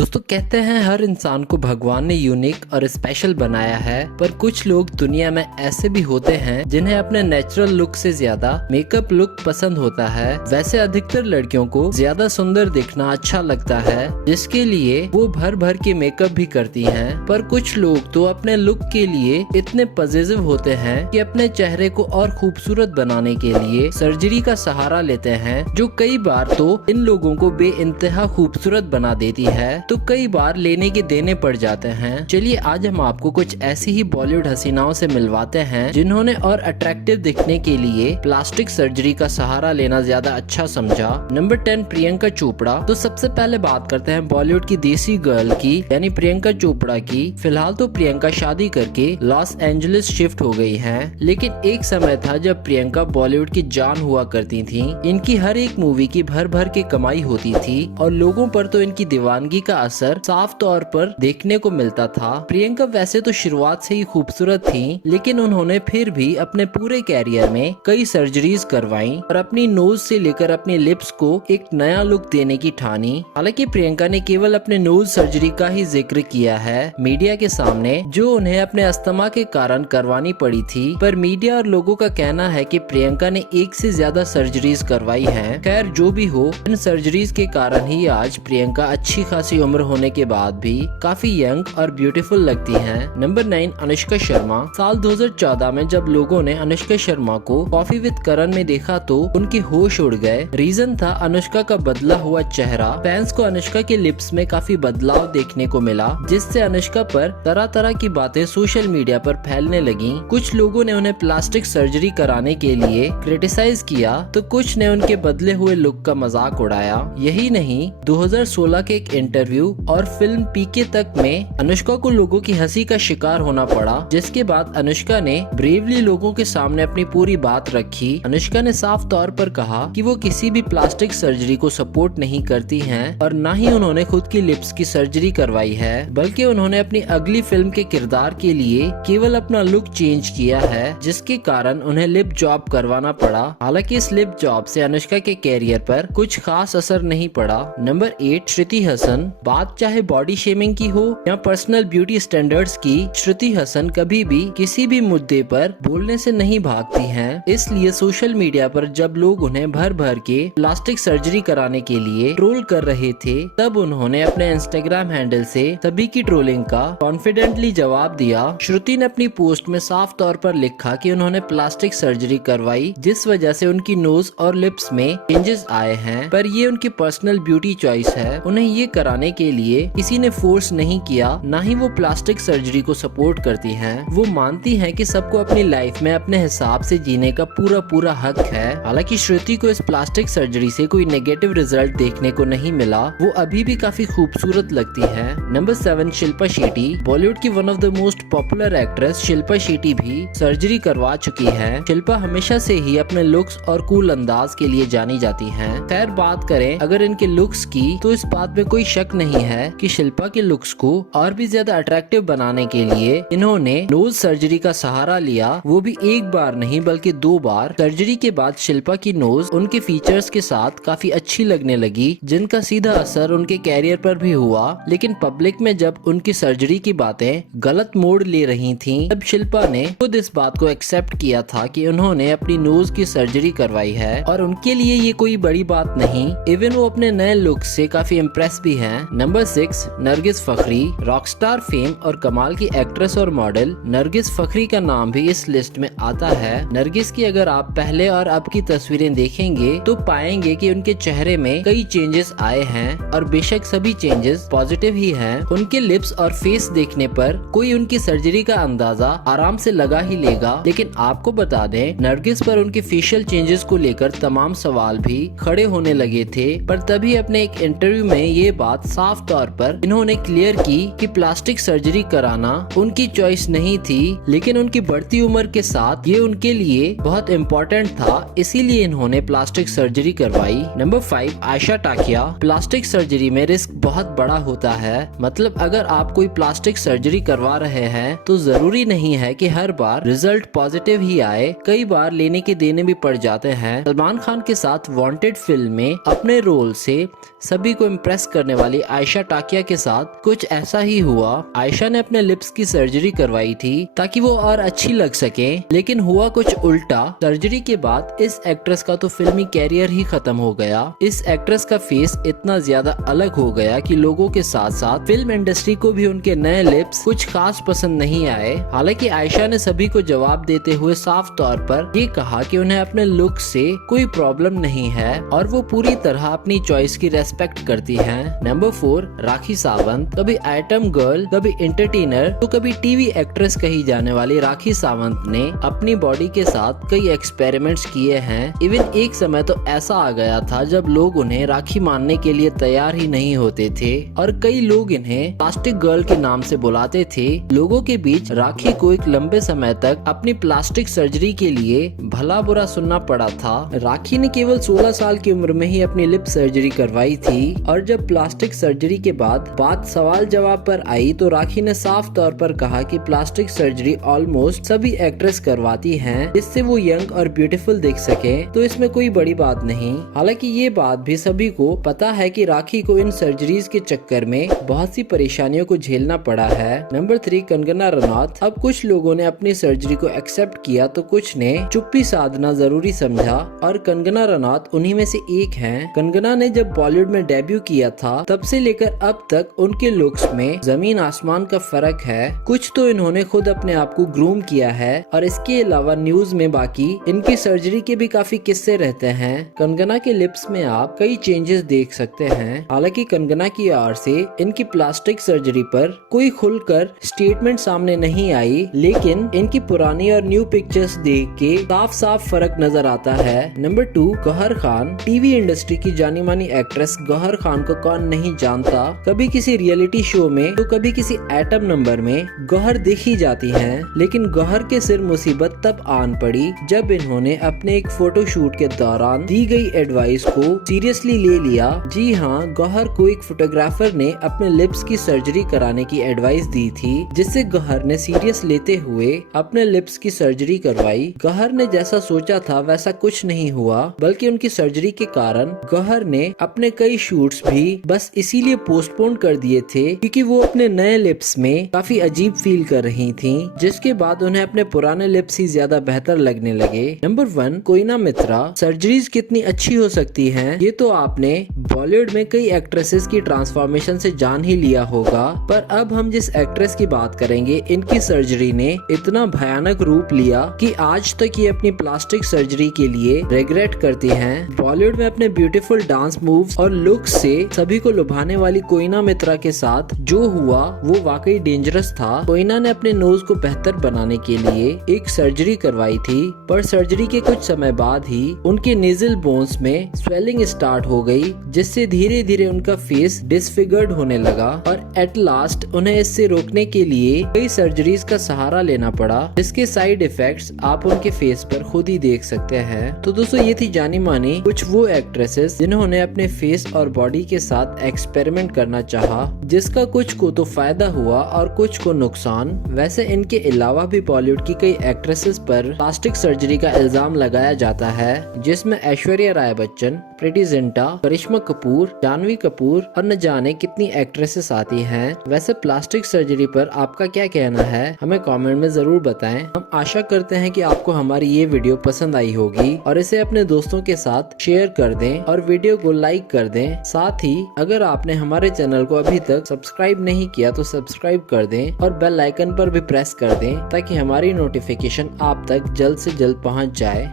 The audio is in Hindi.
दोस्तों कहते हैं हर इंसान को भगवान ने यूनिक और स्पेशल बनाया है, पर कुछ लोग दुनिया में ऐसे भी होते हैं जिन्हें अपने नेचुरल लुक से ज्यादा मेकअप लुक पसंद होता है। वैसे अधिकतर लड़कियों को ज्यादा सुंदर दिखना अच्छा लगता है, जिसके लिए वो भर भर के मेकअप भी करती हैं। पर कुछ लोग तो अपने लुक के लिए इतने पॉजिटिव होते हैं कि अपने चेहरे को और खूबसूरत बनाने के लिए सर्जरी का सहारा लेते हैं, जो कई बार तो इन लोगों को बेइंतहा खूबसूरत बना देती है, तो कई बार लेने के देने पड़ जाते हैं। चलिए आज हम आपको कुछ ऐसी ही बॉलीवुड हसीनाओं से मिलवाते हैं जिन्होंने और अट्रैक्टिव दिखने के लिए प्लास्टिक सर्जरी का सहारा लेना ज्यादा अच्छा समझा। नंबर 10 प्रियंका चोपड़ा। तो सबसे पहले बात करते हैं बॉलीवुड की देसी गर्ल की, यानी प्रियंका चोपड़ा की। फिलहाल तो प्रियंका शादी करके लॉस एंजलिस शिफ्ट हो गई है, लेकिन एक समय था जब प्रियंका बॉलीवुड की जान हुआ करती थी। इनकी हर एक मूवी की भर भर के कमाई होती थी और लोगों पर तो इनकी दीवानगी का असर साफ तौर पर देखने को मिलता था। प्रियंका वैसे तो शुरुआत से ही खूबसूरत थी, लेकिन उन्होंने फिर भी अपने पूरे कैरियर में कई सर्जरीज करवाई और अपनी नोज से लेकर अपनी लिप्स को एक नया लुक देने की ठानी। हालांकि प्रियंका ने केवल अपने नोज सर्जरी का ही जिक्र किया है मीडिया के सामने, जो उन्हें अपने अस्थमा के कारण करवानी पड़ी थी। पर मीडिया और लोगों का कहना है कि प्रियंका ने एक से ज्यादा सर्जरीज करवाई हैं। खैर जो भी हो, इन सर्जरीज के कारण ही आज प्रियंका अच्छी खासी उम्र होने के बाद भी काफी यंग और ब्यूटीफुल लगती हैं। नंबर 9 अनुष्का शर्मा। साल 2014 में जब लोगों ने अनुष्का शर्मा को कॉफी विद करण में देखा तो उनके होश उड़ गए। रीजन था अनुष्का का बदला हुआ चेहरा। फैंस को अनुष्का के लिप्स में काफी बदलाव देखने को मिला, जिससे अनुष्का पर तरह तरह की बातें सोशल मीडिया पर फैलने लगी। कुछ लोगों ने उन्हें प्लास्टिक सर्जरी कराने के लिए क्रिटिसाइज किया, तो कुछ ने उनके बदले हुए लुक का मजाक उड़ाया। यही नहीं, 2016 के एक इंटरव्यू और फिल्म पीके तक में अनुष्का को लोगों की हंसी का शिकार होना पड़ा, जिसके बाद अनुष्का ने ब्रेवली लोगों के सामने अपनी पूरी बात रखी। अनुष्का ने साफ तौर पर कहा कि वो किसी भी प्लास्टिक सर्जरी को सपोर्ट नहीं करती हैं और न ही उन्होंने खुद की लिप्स की सर्जरी करवाई है, बल्कि उन्होंने अपनी अगली फिल्म के किरदार के लिए केवल अपना लुक चेंज किया है, जिसके कारण उन्हें लिप जॉब करवाना पड़ा। हालांकि इस लिप जॉब से अनुष्का के कैरियर पर कुछ खास असर नहीं पड़ा। नंबर 8 श्रुति हसन। बात चाहे बॉडी शेमिंग की हो या पर्सनल ब्यूटी स्टैंडर्ड्स की, श्रुति हसन कभी भी किसी भी मुद्दे पर बोलने से नहीं भागती हैं। इसलिए सोशल मीडिया पर जब लोग उन्हें भर भर के प्लास्टिक सर्जरी कराने के लिए ट्रोल कर रहे थे, तब उन्होंने अपने इंस्टाग्राम हैंडल से सभी की ट्रोलिंग का कॉन्फिडेंटली जवाब दिया। श्रुति ने अपनी पोस्ट में साफ तौर पर लिखा कि उन्होंने प्लास्टिक सर्जरी करवाई, जिस वजह से उनकी नोज और लिप्स में चेंजेस आए हैं, पर ये उनकी पर्सनल ब्यूटी चॉइस है। उन्हें ये कराने के लिए किसी ने फोर्स नहीं किया, ना ही वो प्लास्टिक सर्जरी को सपोर्ट करती हैं। वो मानती हैं कि सबको अपनी लाइफ में अपने हिसाब से जीने का पूरा हक है। हालांकि श्रुति को इस प्लास्टिक सर्जरी से कोई नेगेटिव रिजल्ट देखने को नहीं मिला, वो अभी भी काफी खूबसूरत लगती है। नंबर 7 शिल्पा शेट्टी। बॉलीवुड की one of the most popular actress Shilpa Shetty भी सर्जरी करवा चुकी है। शिल्पा हमेशा से ही अपने लुक्स और कूल अंदाज के लिए जानी जाती हैं। खैर बात करें अगर इनके लुक्स की, तो इस बात में कोई शक नहीं है कि शिल्पा के लुक्स को और भी ज्यादा अट्रैक्टिव बनाने के लिए इन्होंने नोज सर्जरी का सहारा लिया, वो भी एक बार नहीं बल्कि 2 बार। सर्जरी के बाद शिल्पा की नोज उनके फीचर्स के साथ काफी अच्छी लगने लगी, जिनका सीधा असर उनके कैरियर पर भी हुआ। लेकिन पब्लिक में जब उनकी सर्जरी की बातें गलत मोड़ ले रही थीं, तब शिल्पा ने खुद इस बात को एक्सेप्ट किया था कि उन्होंने अपनी नोज की सर्जरी करवाई है और उनके लिए ये कोई बड़ी बात नहीं। इवन वो अपने नए लुक से काफी इम्प्रेस भी हैं। नंबर 6 नरगिस फखरी। रॉकस्टार फेम और कमाल की एक्ट्रेस और मॉडल नरगिस फखरी का नाम भी इस लिस्ट में आता है। नरगिस की अगर आप पहले और अब की तस्वीरें देखेंगे तो पाएंगे कि उनके चेहरे में कई चेंजेस आए हैं और बेशक सभी चेंजेस पॉजिटिव ही हैं। उनके लिप्स और फेस देखने पर कोई उनकी सर्जरी का अंदाजा आराम से लगा ही लेगा, लेकिन आपको बता दें नरगिस पर उनके फेशियल चेंजेस को लेकर तमाम सवाल भी खड़े होने लगे थे। पर तभी अपने एक इंटरव्यू में ये बात साफ तौर पर इन्होंने क्लियर की कि प्लास्टिक सर्जरी कराना उनकी चॉइस नहीं थी, लेकिन उनकी बढ़ती उम्र के साथ ये उनके लिए बहुत इम्पोर्टेंट था, इसीलिए इन्होंने प्लास्टिक सर्जरी करवाई। Number 5 Ayesha Takia. Plastic surgery में रिस्क बहुत बड़ा होता है। मतलब अगर आप कोई प्लास्टिक सर्जरी करवा रहे हैं तो जरूरी नहीं है कि हर बार रिजल्ट पॉजिटिव ही आए, कई बार लेने के देने भी पड़ जाते हैं। सलमान खान के साथ वांटेड फिल्म में अपने रोल से सभी को इम्प्रेस करने वाली आयशा टाकिया के साथ कुछ ऐसा ही हुआ। आयशा ने अपने लिप्स की सर्जरी करवाई थी ताकि वो और अच्छी लग सके, लेकिन हुआ कुछ उल्टा। सर्जरी के बाद इस एक्ट्रेस का तो फिल्मी कैरियर ही खत्म हो गया। इस एक्ट्रेस का फेस इतना ज्यादा अलग हो गया कि लोगों के साथ साथ फिल्म इंडस्ट्री को भी उनके नए लिप्स कुछ खास पसंद नहीं आए। हालांकि आयशा ने सभी को जवाब देते हुए साफ तौर पर ये कहा कि उन्हें अपने लुक से कोई प्रॉब्लम नहीं है और वो पूरी तरह अपनी चॉइस की रेस्पेक्ट करती हैं। नंबर 4, राखी सावंत। कभी आइटम गर्ल, कभी एंटरटेनर, तो कभी टीवी एक्ट्रेस कही जाने वाली राखी सावंत ने अपनी बॉडी के साथ कई एक्सपेरिमेंट्स किए हैं। इवन एक समय तो ऐसा आ गया था जब लोग उन्हें राखी मानने के लिए तैयार ही नहीं होते थे और कई लोग इन्हें प्लास्टिक गर्ल के नाम से बुलाते थे। लोगों के बीच राखी को एक लंबे समय तक अपनी प्लास्टिक सर्जरी के लिए भला बुरा सुनना पड़ा था। राखी ने केवल 16 साल की उम्र में ही अपनी लिप सर्जरी करवाई थी और जब प्लास्टिक सर्जरी के बाद बात सवाल जवाब पर आई तो राखी ने साफ तौर पर कहा कि प्लास्टिक सर्जरी ऑलमोस्ट सभी एक्ट्रेस करवाती हैं जिससे वो यंग और ब्यूटीफुल दिख सके, तो इसमें कोई बड़ी बात नहीं। हालांकि ये बात भी सभी को पता है कि राखी को इन सर्जरीज के चक्कर में बहुत सी परेशानियों को झेलना पड़ा है। नंबर 3, कंगना रनौत। अब कुछ लोगों ने अपनी सर्जरी को एक्सेप्ट किया तो कुछ ने चुप्पी साधना जरूरी समझा और कंगना रनौत उन्हीं में से एक हैं। कंगना ने जब बॉलीवुड में डेब्यू किया था तब से लेकर अब तक उनके लुक्स में जमीन आसमान का फर्क है। कुछ तो इन्होंने खुद अपने आप को ग्रूम किया है और इसके अलावा न्यूज में बाकी इनकी सर्जरी के भी काफी किस्से रहते हैं। कंगना के लिप्स में आप कई चेंजेस देख सकते हैं। हालांकि कंगना की ओर से इनकी प्लास्टिक सर्जरी पर कोई खुलकर स्टेटमेंट सामने नहीं आई, लेकिन इनकी पुरानी और न्यू पिक्चर्स देख के साफ साफ फर्क नजर आता है। Number 2, Gauhar Khan. TV industry की जानी मानी एक्ट्रेस गौहर खान को कौन नहीं जानता। कभी किसी रियलिटी शो में तो कभी किसी आइटम नंबर में गौहर देखी जाती हैं, लेकिन गौहर के सिर मुसीबत तब आन पड़ी जब इन्होंने अपने एक फोटो शूट के दौरान दी गई एडवाइस को सीरियसली ले लिया। जी हाँ, गौहर को एक फोटोग्राफर ने अपने लिप्स की सर्जरी कराने की एडवाइस दी थी, जिससे गौहर ने सीरियस लेते हुए अपने लिप्स की सर्जरी करवाई। गौहर ने जैसा सोचा था वैसा कुछ नहीं हुआ, बल्कि उनकी सर्जरी के कारण गौहर ने अपने कई शूट्स भी बस इसीलिए पोस्टपोन कर दिए थे क्योंकि वो अपने नए लिप्स में काफी अजीब फील कर रही थी, जिसके बाद उन्हें अपने पुराने लिप्स ही ज्यादा बेहतर लगने लगे। नंबर 1, कोयना मित्रा। सर्जरीज कितनी अच्छी हो सकती हैं, ये तो आपने बॉलीवुड में कई एक्ट्रेसेस की ट्रांसफॉर्मेशन से जान ही लिया होगा, पर अब हम जिस एक्ट्रेस की बात करेंगे इनकी सर्जरी ने इतना भयानक रूप लिया कि आज तक ये अपनी प्लास्टिक सर्जरी के लिए रिग्रेट करती हैं। बॉलीवुड में अपने ब्यूटीफुल डांस मूव्स और लुक्स से सभी को लुभाने वाली कोयना मित्रा के साथ जो हुआ वो वाकई डेंजरस था। कोयना ने अपने नोज को बेहतर बनाने के लिए एक सर्जरी करवाई थी, पर सर्जरी के कुछ समय बाद ही उनके नेजल बोन्स में स्वेलिंग स्टार्ट हो गई, जिससे धीरे धीरे उनका फेस डिसफिगर्ड होने लगा और एट लास्ट उन्हें इससे रोकने के लिए कई सर्जरीज का सहारा लेना पड़ा, जिसके साइड इफेक्ट्स आप उनके फेस पर खुद ही देख सकते हैं। तो दोस्तों, ये थी जानी मानी कुछ वो एक्ट्रेसेस जिन्होंने अपने फेस और बॉडी के साथ एक्सपेरिमेंट करना चाहा, जिसका कुछ को तो फायदा हुआ और कुछ को नुकसान। वैसे इनके अलावा भी बॉलीवुड की कई एक्ट्रेसेस पर प्लास्टिक सर्जरी का इल्जाम लगाया जाता है, जिसमें ऐश्वर्या राय बच्चन, प्रीति जिंटा, करिश्मा कपूर, जानवी कपूर और न जाने कितनी एक्ट्रेसेस आती हैं। वैसे प्लास्टिक सर्जरी पर आपका क्या कहना है, हमें कमेंट में जरूर बताएं। हम आशा करते हैं कि आपको हमारी ये वीडियो पसंद आई होगी और इसे अपने दोस्तों के साथ शेयर कर दें और वीडियो को लाइक कर दें। साथ ही अगर आपने हमारे चैनल को अभी तक सब्सक्राइब नहीं किया तो सब्सक्राइब कर दें और बेल आइकन पर भी प्रेस कर दें ताकि हमारी नोटिफिकेशन आप तक जल्द से जल्द पहुंच जाए।